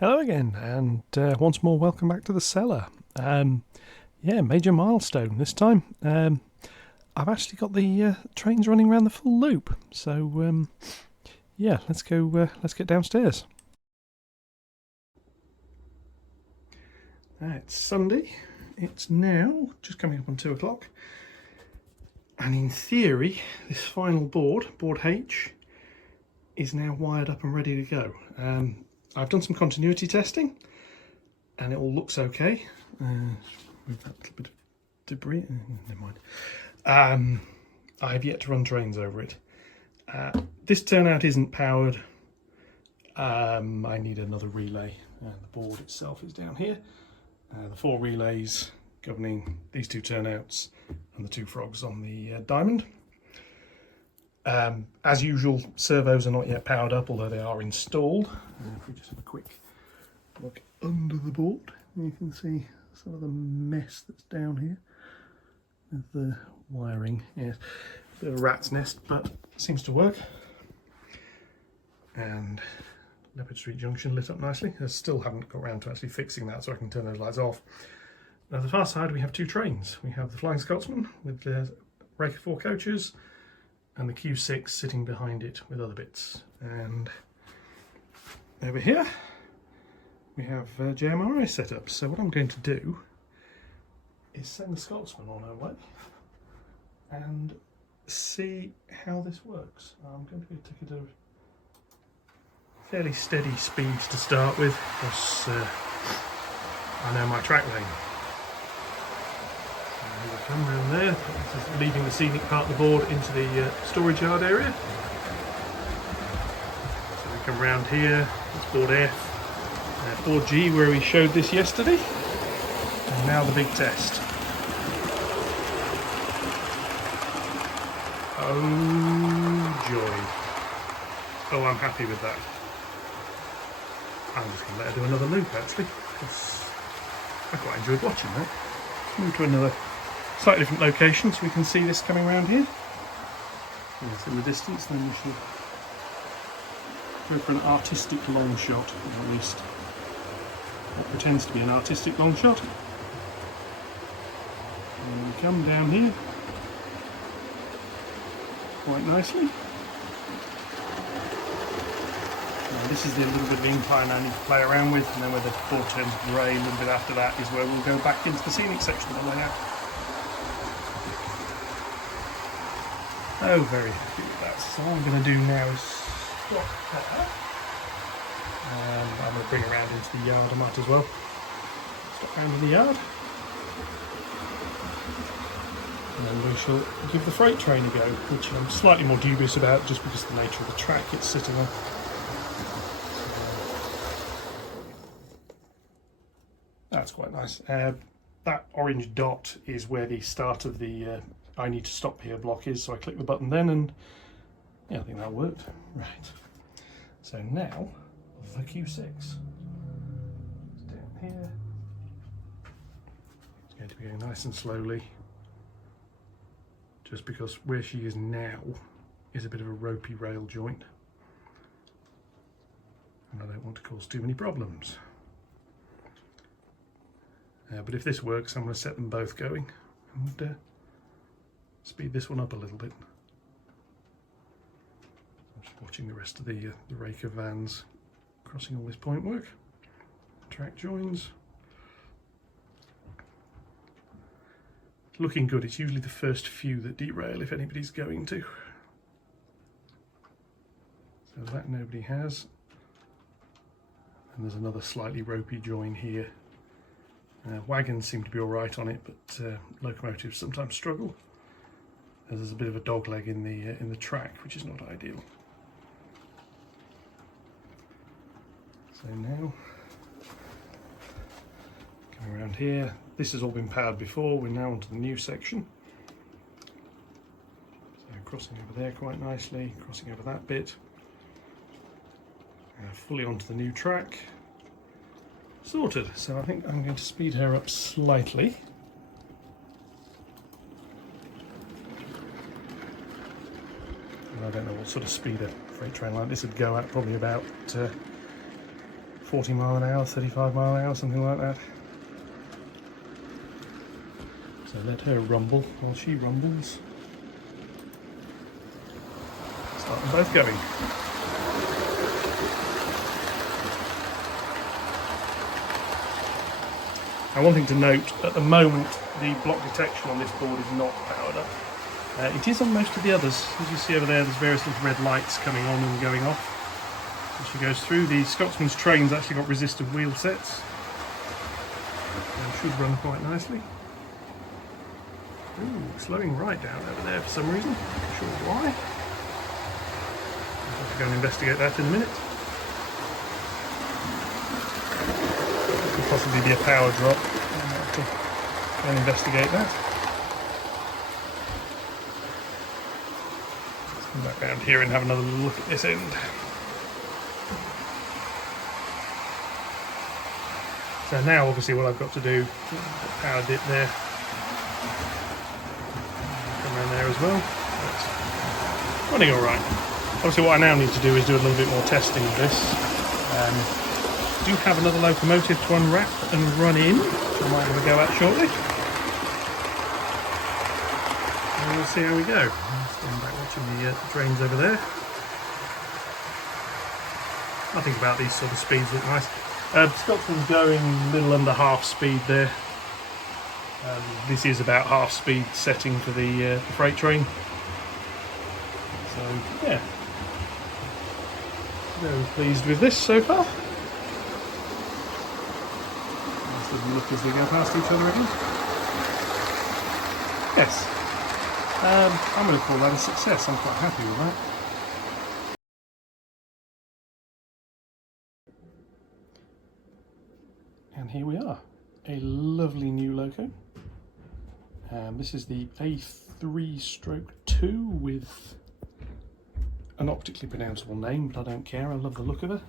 Hello again, and once more, welcome back to the cellar. Yeah, major milestone this time. I've actually got the trains running around the full loop. So yeah, let's go. Let's get downstairs. It's Sunday. It's now just coming up on 2 o'clock, and in theory, this final board H, is now wired up and ready to go. I've done some continuity testing and it all looks okay. Move that little bit of debris, never mind. I have yet to run trains over it. This turnout isn't powered. I need another relay, and the board itself is down here. The 4 relays governing these 2 turnouts and the 2 frogs on the diamond. As usual, servos are not yet powered up, although they are installed. If we just have a quick look under the board, you can see some of the mess that's down here with the wiring. Yes, a bit of a rat's nest, but it seems to work. And Leopard Street Junction lit up nicely. I still haven't got around to actually fixing that, so I can turn those lights off. Now, the far side, we have 2 trains. We have the Flying Scotsman with the rake of 4 coaches, and the Q6 sitting behind it with other bits. And over here we have JMRI set up. So what I'm going to do is send the Scotsman on her way and see how this works. I'm going to take it at a fairly steady speed to start with, because I know my track lane. We come round there, this is leaving the scenic part of the board into the storage yard area. So we come round here, it's board F, board G where we showed this yesterday, and now the big test. Oh joy. Oh, I'm happy with that. I'm just going to let her do another loop actually, because I quite enjoyed watching that. Move to another slightly different location so we can see this coming around here. Yes, in the distance, then we should go for an artistic long shot, or at least what pretends to be an artistic long shot. And we come down here quite nicely. Now this is the little bit of incline I need to play around with, and then where the board turns grey a little bit after that is where we'll go back into the scenic section of the layout. Oh, very happy with that. So all I'm going to do now is stop her. I'm going to bring her around into the yard, I might as well. Stop round in the yard. And then we shall give the freight train a go, which I'm slightly more dubious about just because of the nature of the track it's sitting on. That's quite nice. That orange dot is where the start of the I need to stop here block is, so I click the button then, and yeah, I think that worked. Right. So now the Q6. It's down here. It's going to be going nice and slowly, just because where she is now is a bit of a ropey rail joint, and I don't want to cause too many problems. But if this works, I'm going to set them both going and speed this one up a little bit. I'm just watching the rest of the rake of vans crossing all this point work. Track joins. Looking good. It's usually the first few that derail if anybody's going to. So that nobody has. And there's another slightly ropey join here. Wagons seem to be alright on it, but locomotives sometimes struggle. There's a bit of a dog leg in the track, which is not ideal. So now, coming around here, this has all been powered before, we're now onto the new section. So crossing over there quite nicely, crossing over that bit. Fully onto the new track. Sorted, so I think I'm going to speed her up slightly. And I don't know what sort of speed a freight train like this would go at, probably about 40 mile an hour, 35 mile an hour, something like that. So let her rumble while she rumbles. Start them both going. Now, one thing to note, at the moment the block detection on this board is not powered up. It is on most of the others. As you see over there, there's various little red lights coming on and going off as she goes through. The Scotsman's train's actually got resistive wheel sets. And should run quite nicely. Ooh, slowing right down over there for some reason. Not sure why. I'll have to go and investigate that in a minute. Could possibly be a power drop. I'll have to go and investigate that. Come back round here and have another look at this end. So now obviously what I've got to do, power dip there, come around there as well. That's running alright. Obviously what I now need to do is do a little bit more testing of this. Do have another locomotive to unwrap and run in, which I might have a go at shortly. And we'll see how we go. Stand back watching the trains over there. I think about these sort of speeds look nice. Scotsman's going a little under half speed there. This is about half speed setting for the freight train. So yeah, very pleased with this so far. Nice little look as they go past each other again. Yes. I'm going to call that a success. I'm quite happy with that. And here we are, a lovely new loco. This is the A3/2 with an optically pronounceable name, but I don't care. I love the look of her.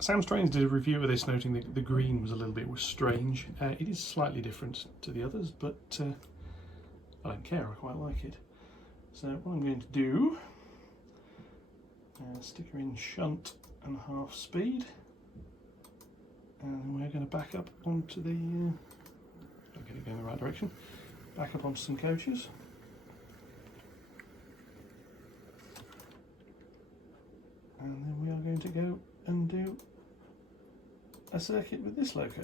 Sam Strange did a review of this, noting that the green was a little bit strange. It is slightly different to the others, but I don't care, I quite like it. So what I'm going to do, stick her in shunt and half speed, and we're going to back up onto the, I'll get it going in the right direction, back up onto some coaches. And then we are going to go and do a circuit with this loco.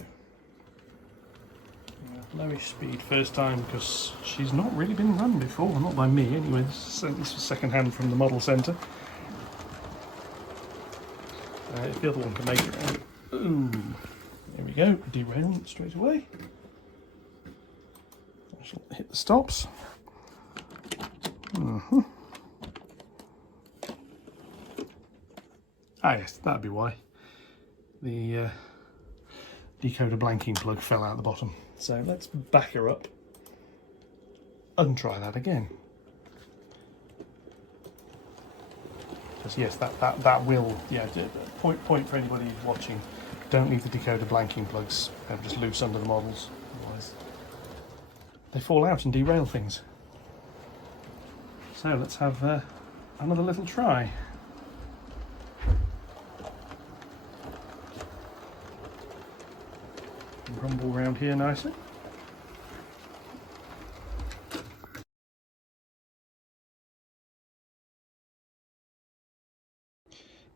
Lowish speed first time because she's not really been run before, not by me anyway. This was second hand from the model centre. If the other one can make it around. Ooh, there we go, derailment straight away. I shall hit the stops. Ah yes, that'd be why. The decoder blanking plug fell out the bottom. So let's back her up and try that again. Because yes, that will, yeah, point for anybody watching, don't leave the decoder blanking plugs, they're just loose under the models, otherwise they fall out and derail things. So let's have another little try. Rumble around here nicely.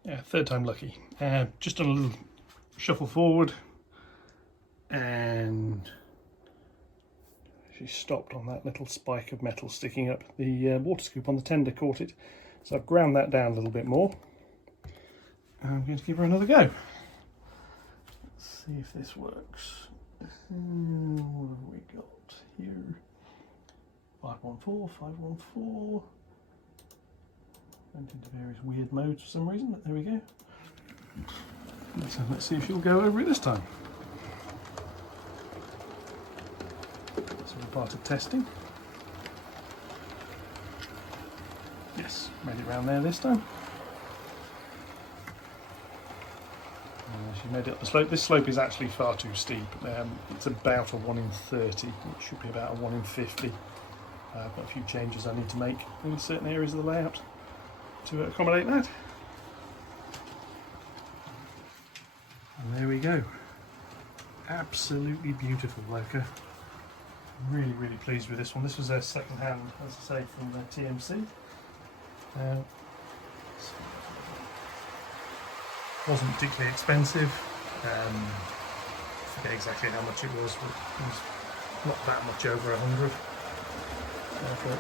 Yeah, third time lucky. Just done a little shuffle forward and she stopped on that little spike of metal sticking up. The water scoop on the tender caught it, so I've ground that down a little bit more. I'm going to give her another go. Let's see if this works. What have we got here? 514, 514. Went into various weird modes for some reason, but there we go. So let's see if she'll go over it this time. So we're part of testing. Yes, made it round there this time. She made it up the slope. This slope is actually far too steep. It's about a 1 in 30. It should be about a 1 in 50. I've got a few changes I need to make in certain areas of the layout to accommodate that. And there we go. Absolutely beautiful loco. I'm really, really pleased with this one. This was a second hand, as I say, from the TMC. Wasn't particularly expensive. I forget exactly how much it was, but it was not that much over 100.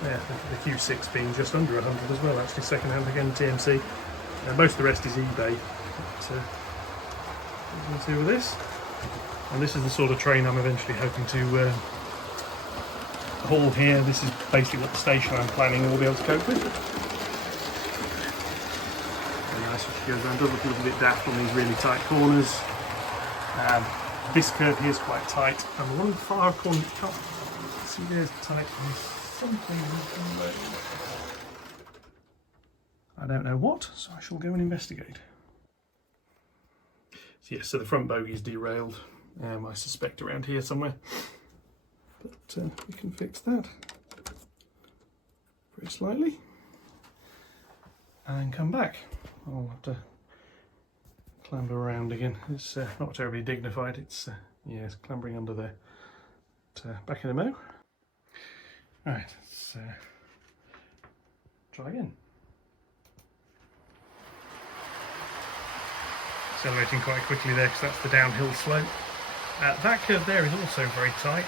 Yeah, the Q6 being just under 100 as well, actually second hand again, TMC. Most of the rest is eBay. But, you can see with this. And this is the sort of train I'm eventually hoping to haul here. This is basically what the station I'm planning will be able to cope with. Very nice when she goes around, does look a little bit daft on these really tight corners. This curve here is quite tight, and the one in the far corner, you can't see there's tight. There's something in the road. I don't know what, so I shall go and investigate. So yes, so the front bogie is derailed. I suspect around here somewhere, but we can fix that very slightly and come back. I'll have to clamber around again. It's not terribly dignified. It's yeah, it's clambering under there. But, back in a mo. Right, let's try again. Accelerating quite quickly there because that's the downhill slope. That curve there is also very tight,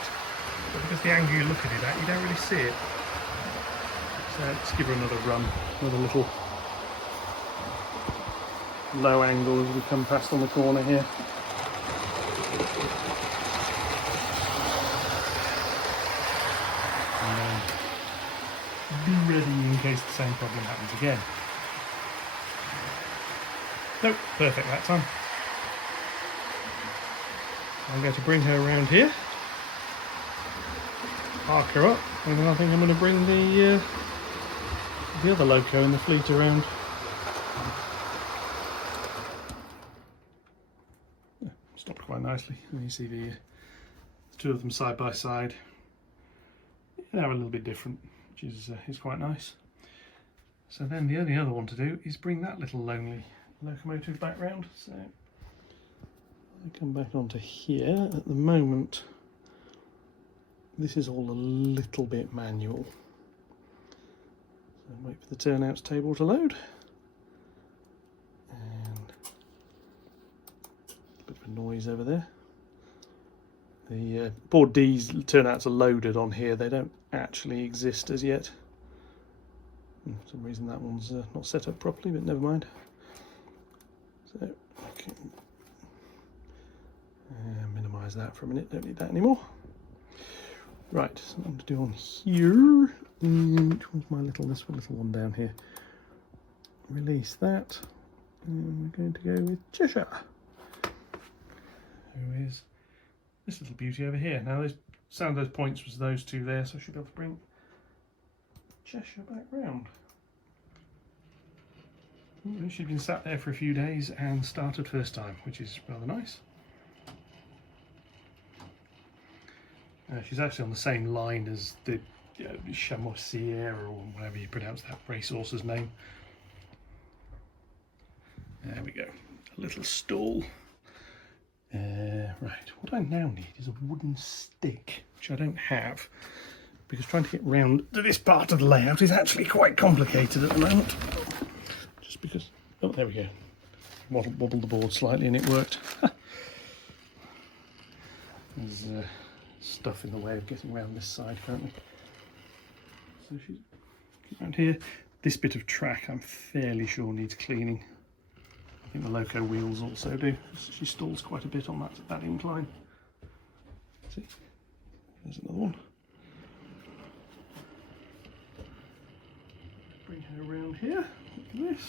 but because the angle you look at it at, you don't really see it. So let's give her another run with a little low angle as we come past on the corner here. Be ready in case the same problem happens again. Nope, perfect that time. I'm going to bring her around here, park her up, and then I think I'm going to bring the other loco in the fleet around. Yeah, stopped quite nicely. And you see the two of them side by side. They're a little bit different, which is quite nice. So then the only other one to do is bring that little lonely locomotive back round. So I come back onto here. At the moment, this is all a little bit manual. So wait for the turnouts table to load. And a bit of a noise over there. The board D's turnouts are loaded on here. They don't actually exist as yet. For some reason that one's not set up properly, but never mind. So I can minimise that for a minute, don't need that anymore. Right, so what I'm going to do on here, which one's my little one down here. Release that, and we're going to go with Cheshire, who is this little beauty over here. Now, the sound of those points was those two there, so I should be able to bring Cheshire back round. Ooh, she'd been sat there for a few days and started first time, which is rather nice. She's actually on the same line as the Chamoisier, or whatever you pronounce that racehorse's name. There we go, a little stall. Right, what I now need is a wooden stick, which I don't have, because trying to get round to this part of the layout is actually quite complicated at the moment. Just because, oh, there we go. Wobbled the board slightly and it worked. There's stuff in the way of getting around this side currently. So she's around here. This bit of track I'm fairly sure needs cleaning. I think the loco wheels also do. She stalls quite a bit on that incline. See, there's another one. Bring her around here, like this.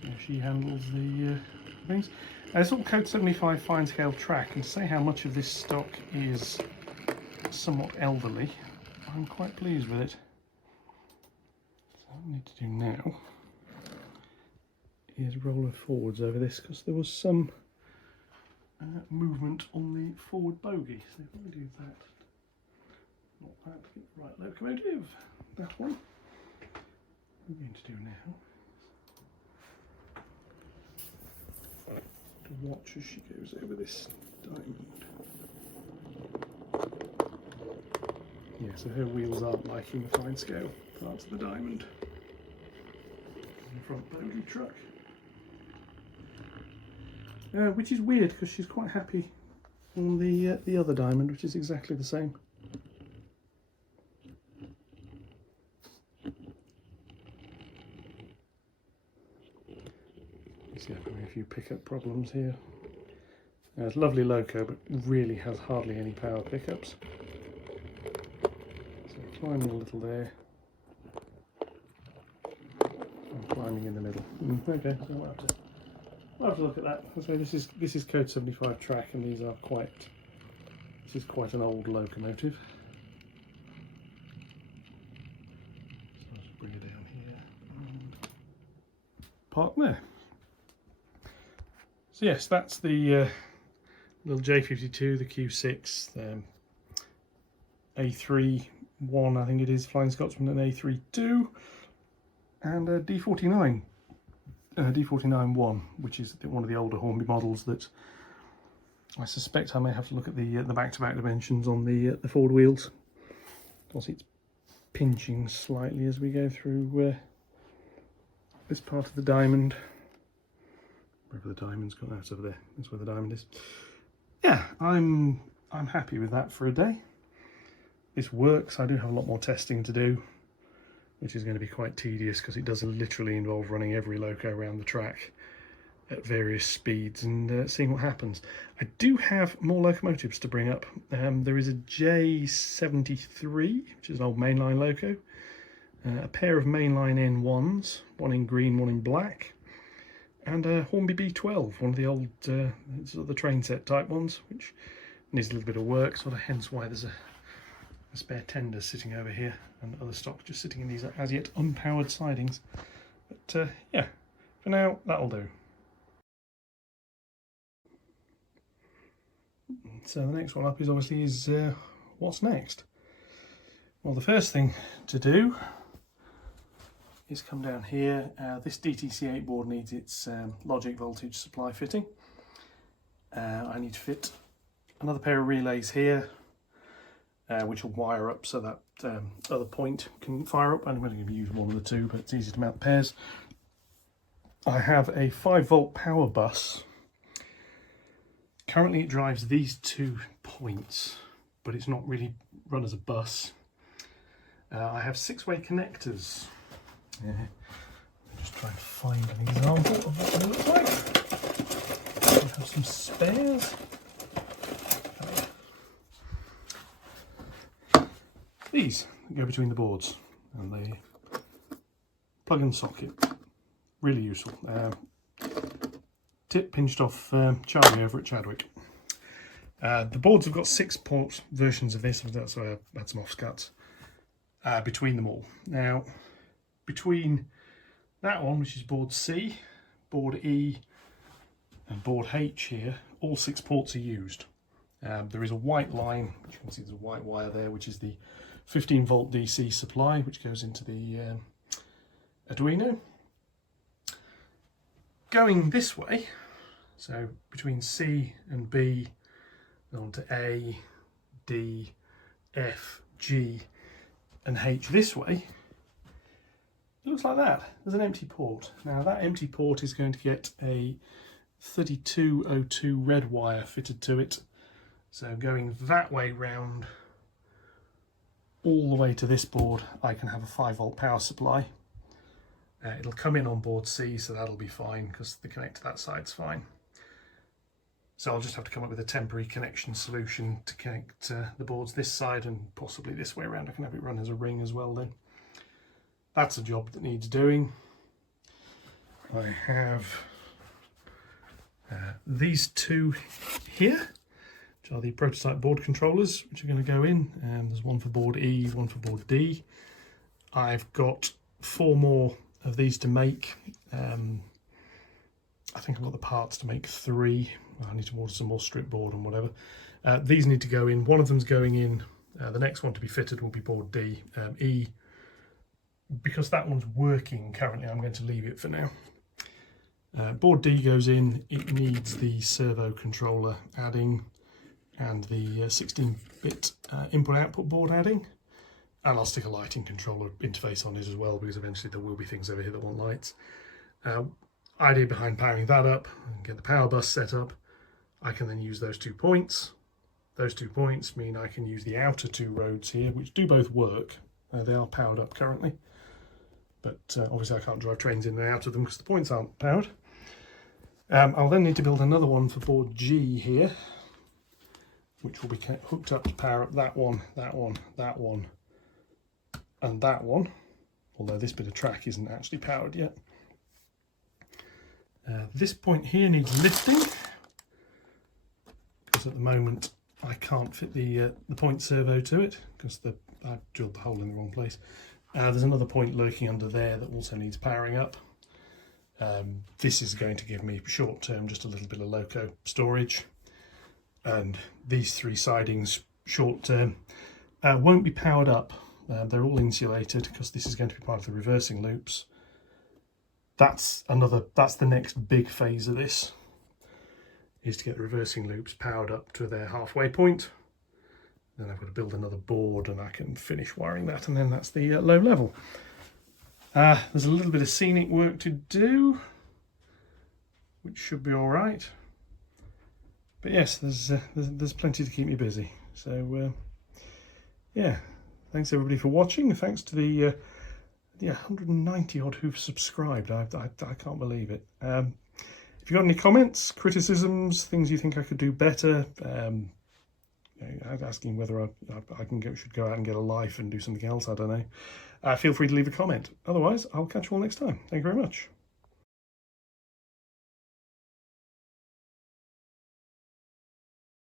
So she handles the things. It's all Code 75 fine scale track, and to say how much of this stock is somewhat elderly, I'm quite pleased with it. So what I need to do now is roll her forwards over this, because there was some movement on the forward bogie. So if we do that, not that, get the right locomotive, that one. What we're going to do now, watch as she goes over this diamond. Yeah, so her wheels aren't liking the fine scale parts of the diamond. The front bogie truck. Which is weird because she's quite happy on the other diamond, which is exactly the same. See, having a few pickup problems here. It's a lovely loco, but really has hardly any power pickups. So climbing a little there. And climbing in the middle. Okay, so we'll have to look at that. So this is code 75 track, and these are this is quite an old locomotive. So I'll just bring it down here and park there. So yes, that's the little J52, the Q6, A3-1, I think it is, Flying Scotsman, and A3-2, and a D49. D49-1, which is one of the older Hornby models that I suspect I may have to look at the back-to-back dimensions on the forward wheels, because it's pinching slightly as we go through this part of the diamond. Wherever the diamond's gone, that's over there. That's where the diamond is. Yeah, I'm happy with that for a day. This works. I do have a lot more testing to do, which is going to be quite tedious because it does literally involve running every loco around the track at various speeds and seeing what happens. I do have more locomotives to bring up. There is a J73, which is an old mainline loco, a pair of mainline N1s, one in green, one in black, and a Hornby B12, one of the old sort of the train set type ones, which needs a little bit of work, sort of hence why there's a spare tender sitting over here and other stock just sitting in these as yet unpowered sidings. But yeah, for now that'll do. So the next one up is obviously what's next. Well, the first thing to do is come down here. This DTC8 board needs its logic voltage supply fitting. I need to fit another pair of relays here, which will wire up so that other point can fire up. I'm going to use one of the two, but it's easy to mount the pairs. I have a 5-volt power bus. Currently it drives these 2 points, but it's not really run as a bus. I have 6-way connectors. Yeah. Just try and find an example of what they look like. I have some spares. These go between the boards and they plug and socket. Really useful. Tip pinched off Charlie over at Chadwick. The boards have got 6-port versions of this, that's why I had some offcuts between them all. Now, between that one, which is board C, board E and board H here, all 6 ports are used. There is a white line, which you can see there's a white wire there, which is the 15-volt DC supply, which goes into the Arduino. Going this way, so between C and B, on to A, D, F, G and H this way, it looks like that. There's an empty port. Now that empty port is going to get a 3202 red wire fitted to it. So going that way round all the way to this board, I can have a 5-volt power supply. It'll come in on board C, so that'll be fine because the connect to that side's fine. So I'll just have to come up with a temporary connection solution to connect the boards this side and possibly this way around. I can have it run as a ring as well then. That's a job that needs doing. I have these 2 here, which are the prototype board controllers, which are going to go in. There's one for board E, one for board D. I've got 4 more of these to make. I think I've got the parts to make 3. I need to order some more strip board and whatever. These need to go in. One of them's going in. The next one to be fitted will be board D. E, because that one's working currently, I'm going to leave it for now. Board D goes in, it needs the servo controller adding and the 16-bit input-output board adding. And I'll stick a lighting controller interface on it as well, because eventually there will be things over here that want lights. Idea behind powering that up, and get the power bus set up, I can then use those 2 points. Those 2 points mean I can use the outer 2 roads here, which do both work. They are powered up currently, but obviously I can't drive trains in and out of them because the points aren't powered. I'll then need to build another one for board G here, which will be hooked up to power up that one, that one, that one, and that one, although this bit of track isn't actually powered yet. This point here needs lifting, because at the moment I can't fit the point servo to it, because I drilled the hole in the wrong place. There's another point lurking under there that also needs powering up. This is going to give me short term just a little bit of loco storage, and these 3 sidings short term won't be powered up. They're all insulated because this is going to be part of the reversing loops. That's the next big phase of this, is to get the reversing loops powered up to their halfway point. Then I've got to build another board and I can finish wiring that, and then that's the low level. There's a little bit of scenic work to do, which should be all right. But yes, there's plenty to keep me busy. So yeah. Thanks everybody for watching. Thanks to the 190 odd who've subscribed. I can't believe it. If you've got any comments, criticisms, things you think I could do better, asking whether I should go out and get a life and do something else, I don't know. Feel free to leave a comment. Otherwise, I'll catch you all next time. Thank you very much.